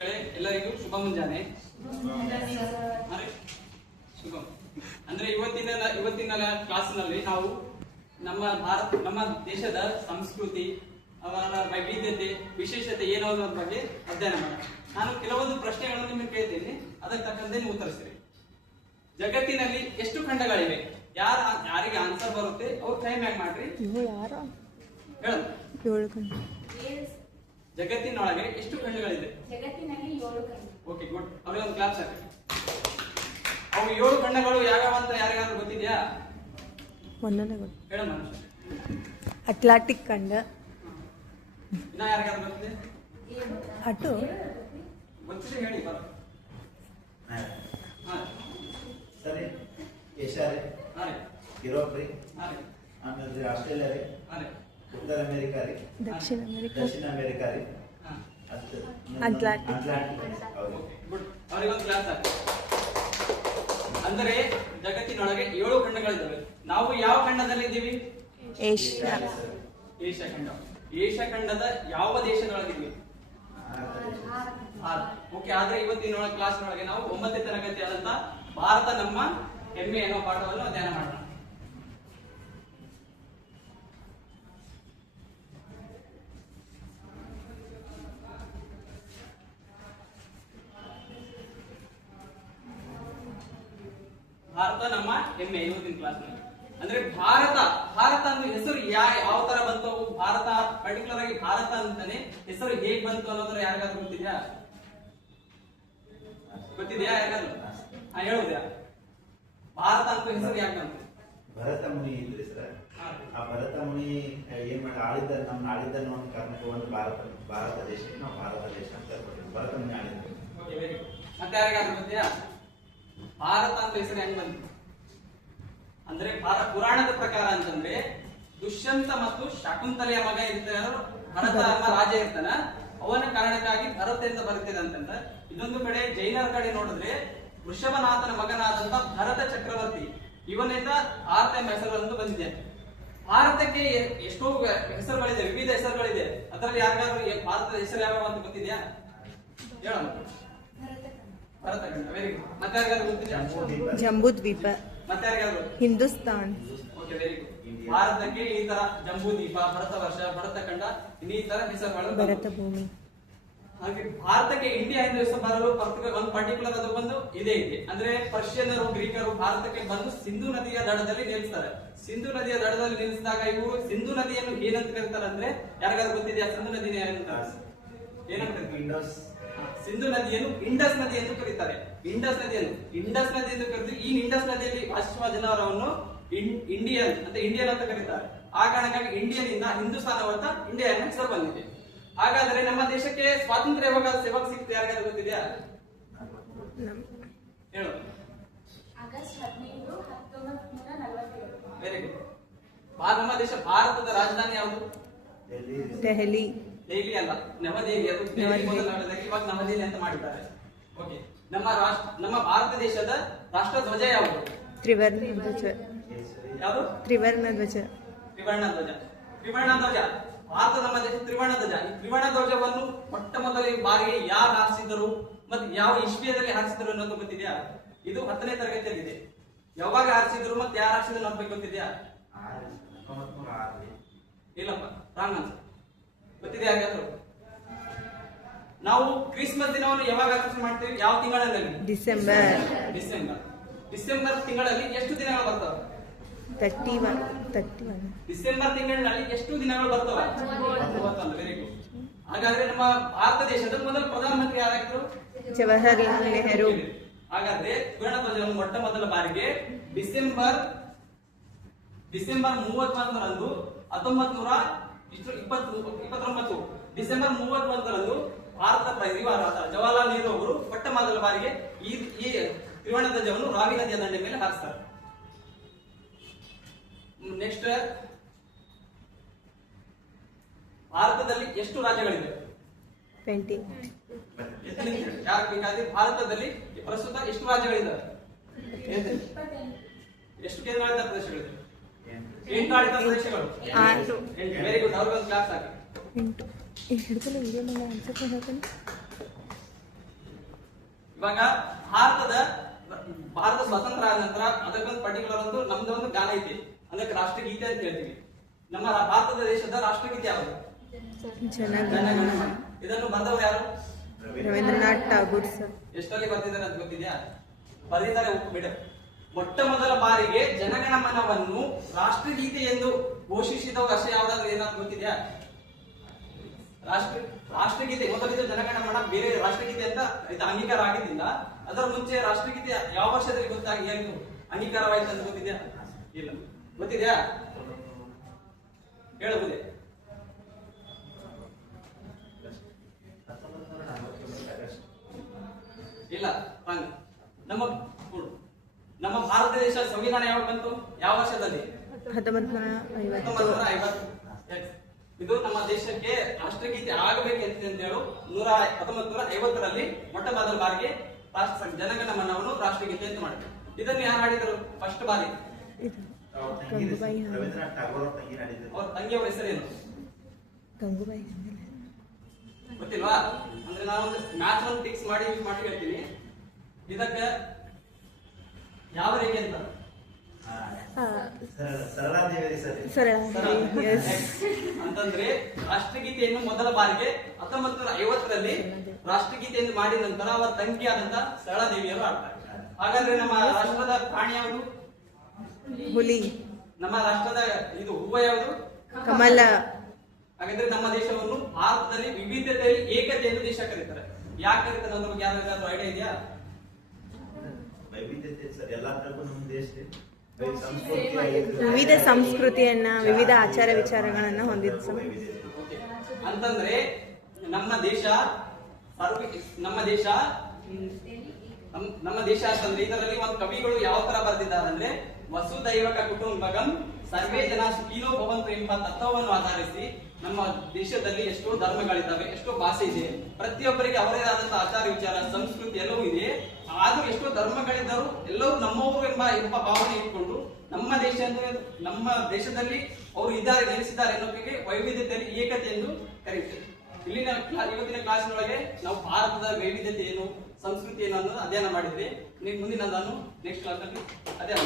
ಎಲ್ಲರಿಗೂ ಶುಭ ಮುಂಜಾನೆ. ಶುಭ ಅಂದ್ರೆ ಇವತ್ತಿನ ಕ್ಲಾಸ್ನಲ್ಲಿ ನಾವು ನಮ್ಮ ದೇಶದ ಸಂಸ್ಕೃತಿ, ಅವರ ವೈವಿಧ್ಯತೆ, ವಿಶೇಷತೆ ಏನು ಅನ್ನೋದ್ರ ಬಗ್ಗೆ ಅಧ್ಯಯನ ಮಾಡೋಣ. ನಾನು ಕೆಲವೊಂದು ಪ್ರಶ್ನೆಗಳನ್ನು ನಿಮಗೆ ಕೇಳ್ತೀನಿ, ಅದಕ್ಕೆ ತಕ್ಕಂತೆ ನೀವು ಉತ್ತರಿಸ್ತೀರಿ. ಜಗತ್ತಿನಲ್ಲಿ ಎಷ್ಟು ಖಂಡಗಳಿವೆ? ಯಾರಿಗೆ ಆನ್ಸರ್ ಬರುತ್ತೆ ಅವ್ರು ಟೈಮ್ ಯಾಕೆ ಮಾಡ್ರಿ ಹೇಳ. ಜಗತ್ತಿನೊಳಗೆ ಎಷ್ಟು ಖಂಡಗಳಿದೆ? ಜಗತ್ತಿನಲ್ಲಿ 7 ಖಂಡ. Okay, good. ಅವ್ರಿಗೆ ಒಂದು ಕ್ಲಾಸ್ ಹಾಕಿ. ಅವು 7 ಖಂಡಗಳು ಯಾವ್ಯಾವ ಅಂತ ಯಾರಿಗಾದ್ರೂ ಗೊತ್ತಿದ್ಯಾ? ಒಂದನೇ ಗೊತ್ತು. ಹೇಳ ಮನುಷ್ಯ. ಅಟ್ಲಾಂಟಿಕ್ ಖಂಡ. ಇನ್ನ ಯಾರಿಗಾದ್ರೂ ಗೊತ್ತಿದೆ? ಅಟು ಗೊತ್ತಿದೆ ಹೇಳಿ ಬರ. ಸರಿ, ಏಷ್ಯಾ ರೀ, ಯುರೋಪ್ ರೀ, ಆಮೇಲೆ ರೀ ಆಸ್ಟ್ರೇಲಿಯಾ ರೀ, ಉತ್ತರ ಅಮೇರಿಕಾ ರೀ, ದಕ್ಷಿಣ ಅಮೇರಿಕಾ ರೀ, ಅಟ್ಲಾಂಟಿಕ್. ಗುಡ್. ಅವ್ರಿಗೆ ಒಂದು ಕ್ಲಾಸ್ ಹಾಕಿ. ಅಂದರೆ ಜಗತ್ತಿನೊಳಗೆ 7 ಖಂಡಗಳಿದ್ದಾವೆ. ನಾವು ಯಾವ ಖಂಡದಲ್ಲಿ ಇದ್ದೀವಿ? ಏಷ್ಯಾ. ಏಷ್ಯಾ ಖಂಡ. ಏಷ್ಯಾ ಖಂಡದ ಯಾವ ದೇಶದೊಳಗಿದ್ದೀವಿ? ಓಕೆ. ಆದ್ರೆ ಇವತ್ತಿನ ಕ್ಲಾಸ್ನೊಳಗೆ ನಾವು 9ನೇ ತರಗತಿ ಆದಂತ ಭಾರತ ನಮ್ಮ ಹೆಮ್ಮೆ ಅನ್ನೋ ಪಾಠವನ್ನು ಅಧ್ಯಯನ ಮಾಡೋಣ. ಭಾರತ ನಮ್ಮ ಹೆಮ್ಮೆ ಇವತ್ತಿನ ಕ್ಲಾಸ್ನಲ್ಲಿ. ಅಂದ್ರೆ ಭಾರತ ಅನ್ನೋ ಹೆಸರು ಯಾವ ತರ ಬಂತು? ಭಾರತ ಪರ್ಟಿಕ್ಯುಲರ್ ಆಗಿ ಭಾರತ ಅಂತಾನೆ ಹೆಸರು ಹೇಗ್ ಬಂತು ಅನ್ನೋದ್ರ ಯಾರಿಗಾದ್ರೂ ಗೊತ್ತಿದ್ಯಾ? ಯಾರಿಗಾದ್ರೂ ಹೇಳುದ್ಯಾ? ಭಾರತ ಅಂತ ಹೆಸರು ಯಾಕೆ ಬಂತು? ಭರತ ಮುನಿ ಇದ್ರಿ ಸರ್. ಆ ಭರತ ಮುನಿ ಏನ್ ಮಾಡಿ ಆಳಿದ್ದ ಒಂದು ಕಾರಣಕ್ಕೆ ಒಂದು ಭಾರತ ದೇಶಕ್ಕೆ ನಾವು ಭಾರತ ದೇಶ ಅಂತ ಭರತ ಮುನಿ ಆಳಿದ್ರು. ಮತ್ತೆ ಯಾರಿಗಾದ್ರೂ ಗೊತ್ತಿದ್ಯಾ ಭಾರತ ಅಂತ ಹೆಸರು ಹೆಂಗ್ ಬಂತು? ಅಂದ್ರೆ ಪುರಾಣದ ಪ್ರಕಾರ ಅಂತಂದ್ರೆ ದುಷ್ಯಂತ ಮತ್ತು ಶಕುಂತಲೆಯ ಮಗ ಇರ್ತಾರ, ಭರತ ಅನ್ನೋ ರಾಜ ಇರ್ತಾನ. ಅವನ ಕಾರಣಕ್ಕಾಗಿ ಭರತ ಅಂತ ಬರುತ್ತಿದೆ ಅಂತಂದ್ರೆ. ಇನ್ನೊಂದು ಕಡೆ ಜೈನರ ಕಡೆ ನೋಡಿದ್ರೆ ವೃಷಭನಾಥನ ಮಗನಾದಂತ ಭರತ ಚಕ್ರವರ್ತಿ, ಇವನಿಂದ ಭಾರತ ಎಂಬ ಹೆಸರು ಬಂದಿದೆ. ಭಾರತಕ್ಕೆ ಎಷ್ಟೋ ಹೆಸರುಗಳಿದೆ, ವಿವಿಧ ಹೆಸರುಗಳಿದೆ. ಅದರಲ್ಲಿ ಯಾರಿಗಾದ್ರೂ ಭಾರತದ ಹೆಸರು ಯಾವ ಅಂತ ಗೊತ್ತಿದ್ಯಾ? ಹೇಳೋಣ. ಭರತ ಖಂಡ. Very good. ಮತ್ತೆ ಯಾರಿಗಾದ್ರೂ ಗೊತ್ತಿದ್ಯಾ? ಜಂಬೂ ದ್ವೀಪ. ಮತ್ತೆ ಯಾರಿಗಾದ್ರೂ? ಹಿಂದೂಸ್ತಾನ್. Okay, very good. ಭಾರತಕ್ಕೆ ಈ ತರ ಜಂಬೂ ದ್ವೀಪ, ಭರತ ವರ್ಷ, ಭರತ ಖಂಡ, ಈ ತರ ಹೆಸರುಗಳು. ಭರತ ಭೂಮಿ. ಹಾಗೆ ಭಾರತಕ್ಕೆ ಇಂಡಿಯಾ ಎಂದು ಹೆಸರು ಬರಲು ಒಂದು ಪರ್ಟಿಕ್ಯುಲರ್ ಅದು ಬಂದು ಇದೆ. ಅಂದ್ರೆ ಪರ್ಷಿಯನ್ನರು, ಗ್ರೀಕರು ಭಾರತಕ್ಕೆ ಬಂದು ಸಿಂಧು ನದಿಯ ದಡದಲ್ಲಿ ನಿಲ್ಲಿಸ್ತಾರೆ. ಸಿಂಧು ನದಿಯ ದಡದಲ್ಲಿ ನಿಲ್ಲಿಸಿದಾಗ ಇವರು ಸಿಂಧು ನದಿಯನ್ನು ಏನಂತ ಕರೀತಾರೆ ಅಂದ್ರೆ ಯಾರಿಗಾದ್ರೂ ಗೊತ್ತಿದೆಯಾ? ಸಿಂಧು ನದಿನ ಏನಂತ ಕರೀತಾರೆ? ಸಿಂಧು ನದಿಯನ್ನು ಇಂಡಸ್ ನದಿ ಎಂದು ಕರೀತಾರೆ. ಇಂಡಸ್ ನದಿ ಎಂದು ಕರೆದು ಈ ಇಂಡಸ್ ನದಿಯಲ್ಲಿ ವಾಸಿಸುವ ಜನರನ್ನು ಇಂಡಿಯನ್ ಅಂತ ಕರೀತಾರೆ. ಆ ಕಾರಣಕ್ಕಾಗಿ ಇಂಡಿಯನ್ ಇಂದ ಹಿಂದೂಸ್ತಾನ ಅಂತ ಇಂಡಿಯಾ ಎಂಬ ಹೆಸರು ಬಂದಿದೆ. ಹಾಗಾದ್ರೆ ನಮ್ಮ ದೇಶಕ್ಕೆ ಸ್ವಾತಂತ್ರ್ಯ ಯಾವಾಗ ಸಿಕ್ತು? ಯಾರಿಗಾದ್ರೂ ಗೊತ್ತಿದೆಯಾ? ಹೇಳು. ಆಗಸ್ಟ್ 15, 1947. Very good. ನಮ್ಮ ದೇಶ ಭಾರತದ ರಾಜಧಾನಿ ಯಾವುದು? ದೆಹಲಿ. ದೆಹಲಿ ಅಲ್ಲ, ನವದೆಹಲಿ. ಅದು ಇವಾಗ ನವದೆಹಲಿ ಅಂತ ಮಾಡಿದ್ದಾರೆ. ಓಕೆ. ನಮ್ಮ ಭಾರತ ದೇಶದ ರಾಷ್ಟ್ರ ಧ್ವಜ ಯಾವುದು? ತ್ರಿವರ್ಣ ಧ್ವಜ. ಯಾವುದು? ತ್ರಿವರ್ಣ ಧ್ವಜ. ತ್ರಿವರ್ಣ ಧ್ವಜ. ಭಾರತ ನಮ್ಮ ದೇಶ ತ್ರಿವರ್ಣ ಧ್ವಜ. ಈ ತ್ರಿವರ್ಣ ಧ್ವಜವನ್ನು ಮೊಟ್ಟ ಮೊದಲ ಬಾರಿಗೆ ಯಾರು ಹಾರಿಸಿದರು ಮತ್ತೆ ಯಾವ ಇಸ್ವಿಯಲ್ಲಿ ಹಾರಿಸಿದ್ರು ಅನ್ನೋದು ಗೊತ್ತಿದೆಯಾ? ಇದು 10ನೇ ತರಗತಿಯಲ್ಲಿ ಇದೆ. ಯಾವಾಗ ಹಾರಿಸಿದ್ರು ಮತ್ತೆ ಯಾರು ಹಾರಿಸಿದ್ರು ಅನ್ನೋದು ಗೊತ್ತಿದೆಯಾ? 1906. ಇಲ್ಲಪ್ಪ, ರಾಂಗ್ ಆನ್ಸರ್. ಗೊತ್ತಿದೆ ಯಾರಿಗಾದ್ರೂ? ನಾವು ಕ್ರಿಸ್ಮಸ್ ದಿನವನ್ನು ಯಾವಾಗ ಆಚರಣೆ ಮಾಡ್ತೀವಿ? ಯಾವ ತಿಂಗಳಲ್ಲಿ? ಡಿಸೆಂಬರ್ ತಿಂಗಳಲ್ಲಿ ಎಷ್ಟು ದಿನಗಳು ಬರ್ತವೆ? 31. ಡಿಸೆಂಬರ್ ತಿಂಗಳಿನಲ್ಲಿ ಎಷ್ಟು ದಿನಗಳು ಬರ್ತವೆ? 31. Very good. ಹಾಗಾದ್ರೆ ನಮ್ಮ ಭಾರತ ದೇಶದ ಮೊದಲ ಪ್ರಧಾನಮಂತ್ರಿ ಯಾರಾಗಿದ್ರು? ಜವಾಹರ್ಲಾಲ್ ನೆಹರು. ಹಾಗಾದ್ರೆ ತ್ರಿವರ್ಣ ಧ್ವಜವನ್ನು ಮೊಟ್ಟ ಮೊದಲ ಬಾರಿಗೆ ಡಿಸೆಂಬರ್ 31ರಂದು 1929 ಡಿಸೆಂಬರ್ 31ರಂದು ಭಾರತ ಪರಿವಾರದ ಜವಾಹರ್ಲಾಲ್ ನೆಹರು ಅವರು ಮೊಟ್ಟ ಮೊದಲ ಬಾರಿಗೆ ಈ ತ್ರಿವರ್ಣ ಧ್ವಜವನ್ನು ರಾವಿ ನದಿಯ ದಂಡೆ ಮೇಲೆ ಹಾರಿಸ್ತಾರೆ. ನೆಕ್ಸ್ಟ್, ಭಾರತದಲ್ಲಿ ಎಷ್ಟು ರಾಜ್ಯಗಳಿವೆ? 20. ಭಾರತದಲ್ಲಿ ಪ್ರಸ್ತುತ ಎಷ್ಟು ರಾಜ್ಯಗಳಿದ್ದಾವೆ? ಎಷ್ಟು ಕೇಂದ್ರಾಡಳಿತ ಪ್ರದೇಶಗಳಿವೆ? 8 ಆಡಳಿತ ಪ್ರದೇಶಗಳು. Very good. ಅವ್ರಿಗೊಂದು ಕ್ಲಾಸ್ ಹಾಕಿ. 8 ಹಿಡಿದಲ್ಲ ವಿಡಿಯೋ ಮೇಲೆ ಆನ್ಸರ್ ಹೇಳ್ತಾನೆ. ಇವಾಗ ಭಾರತ ಸ್ವಾತಂತ್ರ್ಯ ಆದ ನಂತರ ಅದಕ್ಕೊಂದು ಪರ್ಟಿಕ್ಯುಲರ್ ಒಂದು ನಮ್ದು ಒಂದು ಗಾನ ಐತಿ, ಅದಕ್ಕೆ ರಾಷ್ಟ್ರಗೀತೆ ಅಂತ ಹೇಳ್ತೀವಿ. ನಮ್ಮ ಭಾರತದ ದೇಶದ ರಾಷ್ಟ್ರಗೀತೆ ಯಾವುದು? ಜನಗಣಮನ. ಇದನ್ನು ಬರೆದವರು ಯಾರು? ರವೀಂದ್ರನಾಥ್ ಟಾಗೂರ್ ಸರ್. ಎಷ್ಟರಲ್ಲಿ ಬರ್ತಿದ್ದಾರೆ ಅಂತ ಗೊತ್ತಿದ್ಯಾ? ಬರೆದಿದ್ದಾರೆ ಬಿಡ. ಮೊಟ್ಟ ಮೊದಲ ಬಾರಿಗೆ ಜನಗಣಮನವನ್ನು ರಾಷ್ಟ್ರಗೀತೆ ಎಂದು ಘೋಷಿಸಿದವರು ಅಷ್ಟೇ ಯಾವ್ದಾದ್ರು ಏನಾದ್ರು ಗೊತ್ತಿದ್ಯಾ? ರಾಷ್ಟ್ರಗೀತೆ ಮೊದಲಿದ್ದ ಜನಗಣಮನ ಬೇರೆ ರಾಷ್ಟ್ರಗೀತೆ ಅಂತ ಇದು ಅಂಗೀಕಾರ ಆಗಿದ್ದಿಲ್ಲ. ಅದರ ಮುಂಚೆ ರಾಷ್ಟ್ರಗೀತೆ ಯಾವ ವರ್ಷದಲ್ಲಿ ಗೊತ್ತಾಗಿ ಏನು ಅಂಗೀಕಾರವಾಯ್ತು ಅಂತ ಗೊತ್ತಿದ್ಯಾ? ಇಲ್ಲ. ಗೊತ್ತಿದ್ಯಾ? ಹೇಳಬಹುದೇ? ಇಲ್ಲ. ನಮ್ಮ ಭಾರತ ದೇಶ ಸಂವಿಧಾನ ಯಾವಾಗ ಬಂತು? ಯಾವ ವರ್ಷದಲ್ಲಿ? 1950. ಇದು ನಮ್ಮ ದೇಶಕ್ಕೆ ರಾಷ್ಟ್ರಗೀತೆ ಆಗಬೇಕಂತ ಹೇಳಿ 1950ರಲ್ಲಿ ಮೊಟ್ಟ ಮೊದಲ ಬಾರಿಗೆ ಜನಗಣಮನವನ್ನು ರಾಷ್ಟ್ರಗೀತೆ ಅಂತ ಮಾಡಿದ್ರು. ಇದನ್ನು ಯಾರು ಹಾಡಿದ್ರು ಫಸ್ಟ್ ಬಾರಿ? ರವೀಂದ್ರನಾಥ್ ಟಾಗೋರ್ ಅವ್ರ ತಂಗಿ ಹಾಡಿದ್ರು. ಅವ್ರ ತಂಗಿಯವರ ಹೆಸರೇನು ಗಂಗೂಬಾಯಿ. ಗೊತ್ತಿಲ್ವಾ? ಅಂದ್ರೆ ನಾನು ಒಂದು ಮ್ಯಾಥ್ ಅನ್ನು ಫಿಕ್ಸ್ ಮಾಡಿ ಹೇಳ್ತೀನಿ. ಇದಕ್ಕೆ ಯಾವ ರೇಖೆ ಅಂತ? ಸರಳಾದೇವಿ ಸರ್. ಅಂತಂದ್ರೆ ರಾಷ್ಟ್ರಗೀತೆಯನ್ನು ಮೊದಲ ಬಾರಿಗೆ 1950ರಲ್ಲಿ ರಾಷ್ಟ್ರಗೀತೆಯನ್ನು ಮಾಡಿದ ನಂತರ ಅವರ ತಂಗಿಯಾದಂತ ಸರಳಾದೇವಿಯರು ಆಡ್ತಾರೆ. ಹಾಗಾದ್ರೆ ನಮ್ಮ ರಾಷ್ಟ್ರದ ಪ್ರಾಣಿ ಯಾವುದು? ಹುಲಿ. ನಮ್ಮ ರಾಷ್ಟ್ರದ ಇದು ಹೂವ ಯಾವುದು? ಕಮಲ. ಹಾಗಾದ್ರೆ ನಮ್ಮ ದೇಶವನ್ನು ಭಾರತದಲ್ಲಿ ವಿವಿಧತೆಯಲ್ಲಿ ಏಕತೆ ಎಂದು ದೇಶ ಕರೀತಾರೆ. ಯಾಕೆ ಕರೀತಾರೆ ಅನ್ನೋ ಬಗ್ಗೆ ಯಾರಿಗಾದ್ರೂ ಐಡಿಯಾ ಇದೆಯಾ? ವೈವಿಧ್ಯತೆ ಸರ್, ಎಲ್ಲದಕ್ಕೂ ನಮ್ಮ ದೇಶ ವಿವಿಧ ಸಂಸ್ಕೃತಿಯನ್ನ, ವಿವಿಧ ಆಚಾರ ವಿಚಾರಗಳನ್ನ ಹೊಂದಿದ್ದು. ಅಂತಂದ್ರೆ ನಮ್ಮ ದೇಶ ಅಂತಂದ್ರೆ ಇದರಲ್ಲಿ ಒಂದು ಕವಿಗಳು ಯಾವ ತರ ಬರೆದಿದ್ದಾರೆ ಅಂದ್ರೆ, ವಸುದೈವಕ ಕುಟುಂಬಕಂ ಸರ್ವೇ ಜನ ಸುಖೀನೋ ಭವಂತು ಎಂಬ ತತ್ವವನ್ನು ಆಧರಿಸಿ ನಮ್ಮ ದೇಶದಲ್ಲಿ ಎಷ್ಟೋ ಧರ್ಮಗಳಿದ್ದಾವೆ, ಎಷ್ಟೋ ಭಾಷೆ ಇದೆ, ಪ್ರತಿಯೊಬ್ಬರಿಗೆ ಅವರೇ ಆದಂತಹ ಆಚಾರ ವಿಚಾರ ಸಂಸ್ಕೃತಿ ಎಲ್ಲವೂ ಇದೆ. ಆದ್ರೂ ಎಷ್ಟೋ ಧರ್ಮಗಳಿದ್ದರೂ ಎಲ್ಲರೂ ನಮ್ಮವರು ಎಂಬ ಭಾವನೆ ಇಟ್ಕೊಂಡು ನಮ್ಮ ದೇಶದಲ್ಲಿ ಅವರು ಇದ್ದಾರೆ, ನೆಲೆಸಿದ್ದಾರೆ ಅನ್ನೋದಕ್ಕೆ ವೈವಿಧ್ಯತೆಯಲ್ಲಿ ಏಕತೆ ಎಂದು ಕರೀತೇವೆ. ಇವತ್ತಿನ ಕ್ಲಾಸಿನೊಳಗೆ ನಾವು ಭಾರತದ ವೈವಿಧ್ಯತೆ ಏನು, ಸಂಸ್ಕೃತಿ ಏನು ಅನ್ನೋದು ಅಧ್ಯಯನ ಮಾಡಿದ್ವಿ. ಮುಂದಿನ ನಾನು ನೆಕ್ಸ್ಟ್ ಕ್ಲಾಸ್ ಅಲ್ಲಿ ಅಧ್ಯಯನ